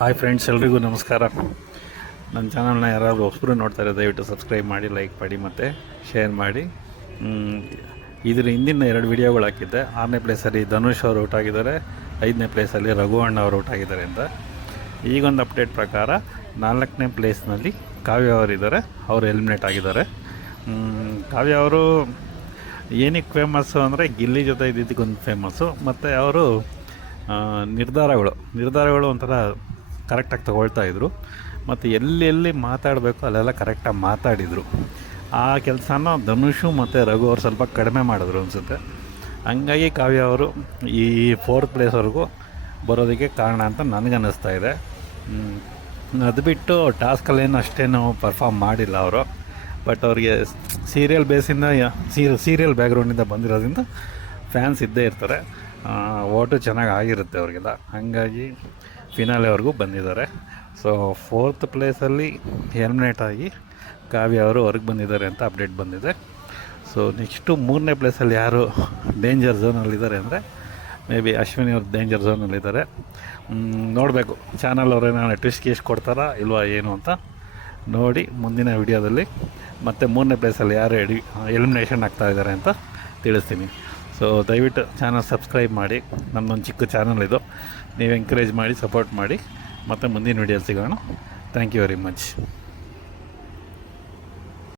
Hi friends, ಎಲ್ರಿಗೂ ನಮಸ್ಕಾರ. ನನ್ನ ಚಾನಲ್ನ ಯಾರಾದರೂ ಹೊಸಬ್ರು ನೋಡ್ತಾರೆ ದಯವಿಟ್ಟು ಸಬ್ಸ್ಕ್ರೈಬ್ ಮಾಡಿ, ಲೈಕ್ ಮಾಡಿ ಮತ್ತು ಶೇರ್ ಮಾಡಿ. ಇದರ ಹಿಂದಿನ 2 ವೀಡಿಯೋಗಳು ಹಾಕಿದ್ದೆ. 6ನೇ ಪ್ಲೇಸಲ್ಲಿ ಧನುಷ್ ಅವರು ಔಟ್ ಆಗಿದ್ದಾರೆ, 5ನೇ ಪ್ಲೇಸಲ್ಲಿ ರಘುವಣ್ಣ ಅವರು ಔಟ್ ಆಗಿದ್ದಾರೆ ಅಂತ. ಈಗೊಂದು ಅಪ್ಡೇಟ್ ಪ್ರಕಾರ 4ನೇ ಪ್ಲೇಸ್ನಲ್ಲಿ ಕಾವ್ಯ ಅವರಿದ್ದಾರೆ, ಅವರು ಎಲಿಮಿನೇಟ್ ಆಗಿದ್ದಾರೆ. ಕಾವ್ಯ ಅವರು ಏನಕ್ಕೆ ಫೇಮಸ್ಸು ಅಂದರೆ ಗಿಲ್ಲಿ ಜೊತೆ ಇದ್ದಿದ್ದಕ್ಕೊಂದು ಫೇಮಸ್ಸು, ಮತ್ತು ಅವರು ನಿರ್ಧಾರಗಳು ಒಂಥರ ಕರೆಕ್ಟಾಗಿ ತೊಗೊಳ್ತಾಯಿದ್ರು, ಮತ್ತು ಎಲ್ಲೆಲ್ಲಿ ಮಾತಾಡಬೇಕು ಅಲ್ಲೆಲ್ಲ ಕರೆಕ್ಟಾಗಿ ಮಾತಾಡಿದರು. ಆ ಕೆಲಸನ ಧನುಷು ಮತ್ತು ರಘು ಅವರು ಸ್ವಲ್ಪ ಕಡಿಮೆ ಮಾಡಿದ್ರು ಅನಿಸುತ್ತೆ. ಹಂಗಾಗಿ ಕಾವ್ಯ ಅವರು ಈ 4th ಪ್ಲೇಸ್ವರೆಗೂ ಬರೋದಕ್ಕೆ ಕಾರಣ ಅಂತ ನನಗನ್ನಿಸ್ತಾ ಇದೆ. ಅದು ಬಿಟ್ಟು ಟಾಸ್ಕಲ್ಲೇನು ಅಷ್ಟೇನು ಪರ್ಫಾರ್ಮ್ ಮಾಡಿಲ್ಲ ಅವರು, ಬಟ್ ಅವ್ರಿಗೆ ಸೀರಿಯಲ್ ಬೇಸಿಂದ ಸೀರಿಯಲ್ ಬ್ಯಾಕ್ಗ್ರೌಂಡಿಂದ ಬಂದಿರೋದ್ರಿಂದ ಫ್ಯಾನ್ಸ್ ಇದ್ದೇ ಇರ್ತಾರೆ. ಓಟು ಚೆನ್ನಾಗಿ ಆಗಿರುತ್ತೆ ಅವ್ರಿಗೆಲ್ಲ, ಹಾಗಾಗಿ ಫಿನಾಲೆವರೆಗೂ ಬಂದಿದ್ದಾರೆ. ಸೊ 4th ಪ್ಲೇಸಲ್ಲಿ ಎಲಿಮಿನೇಟ್ ಆಗಿ ಕಾವ್ಯ ಅವರು ಹೊರಗೆ ಬಂದಿದ್ದಾರೆ ಅಂತ ಅಪ್ಡೇಟ್ ಬಂದಿದೆ. ಸೊ ನೆಕ್ಸ್ಟು 3ನೇ ಪ್ಲೇಸಲ್ಲಿ ಯಾರು ಡೇಂಜರ್ ಝೋನಲ್ಲಿದ್ದಾರೆ ಅಂದರೆ ಮೇ ಬಿ ಅಶ್ವಿನಿ ಅವ್ರು ಡೇಂಜರ್ ಝೋನಲ್ಲಿದ್ದಾರೆ. ನೋಡಬೇಕು ಚಾನಲ್ ಅವ್ರೇನಾದ್ರು ಟ್ವಿಸ್ಟ್ ಗೀಸ್ಟ್ ಕೊಡ್ತಾರಾ ಇಲ್ವಾ ಏನು ಅಂತ ನೋಡಿ ಮುಂದಿನ ವಿಡಿಯೋದಲ್ಲಿ ಮತ್ತೆ 3ನೇ ಪ್ಲೇಸಲ್ಲಿ ಯಾರು ಎಲಿಮಿನೇಷನ್ ಆಗ್ತಾಯಿದ್ದಾರೆ ಅಂತ ತಿಳಿಸ್ತೀನಿ. ಸೊ ದಯವಿಟ್ಟು ಚಾನಲ್ ಸಬ್ಸ್ಕ್ರೈಬ್ ಮಾಡಿ. ನಮ್ಮದೊಂದು ಚಿಕ್ಕ ಚಾನಲ್ ಇದು, ನೀವು ಎಂಕರೇಜ್ ಮಾಡಿ, ಸಪೋರ್ಟ್ ಮಾಡಿ. ಮತ್ತು ಮುಂದಿನ ವಿಡಿಯೋ ಸಿಗೋಣ. Thank you very much.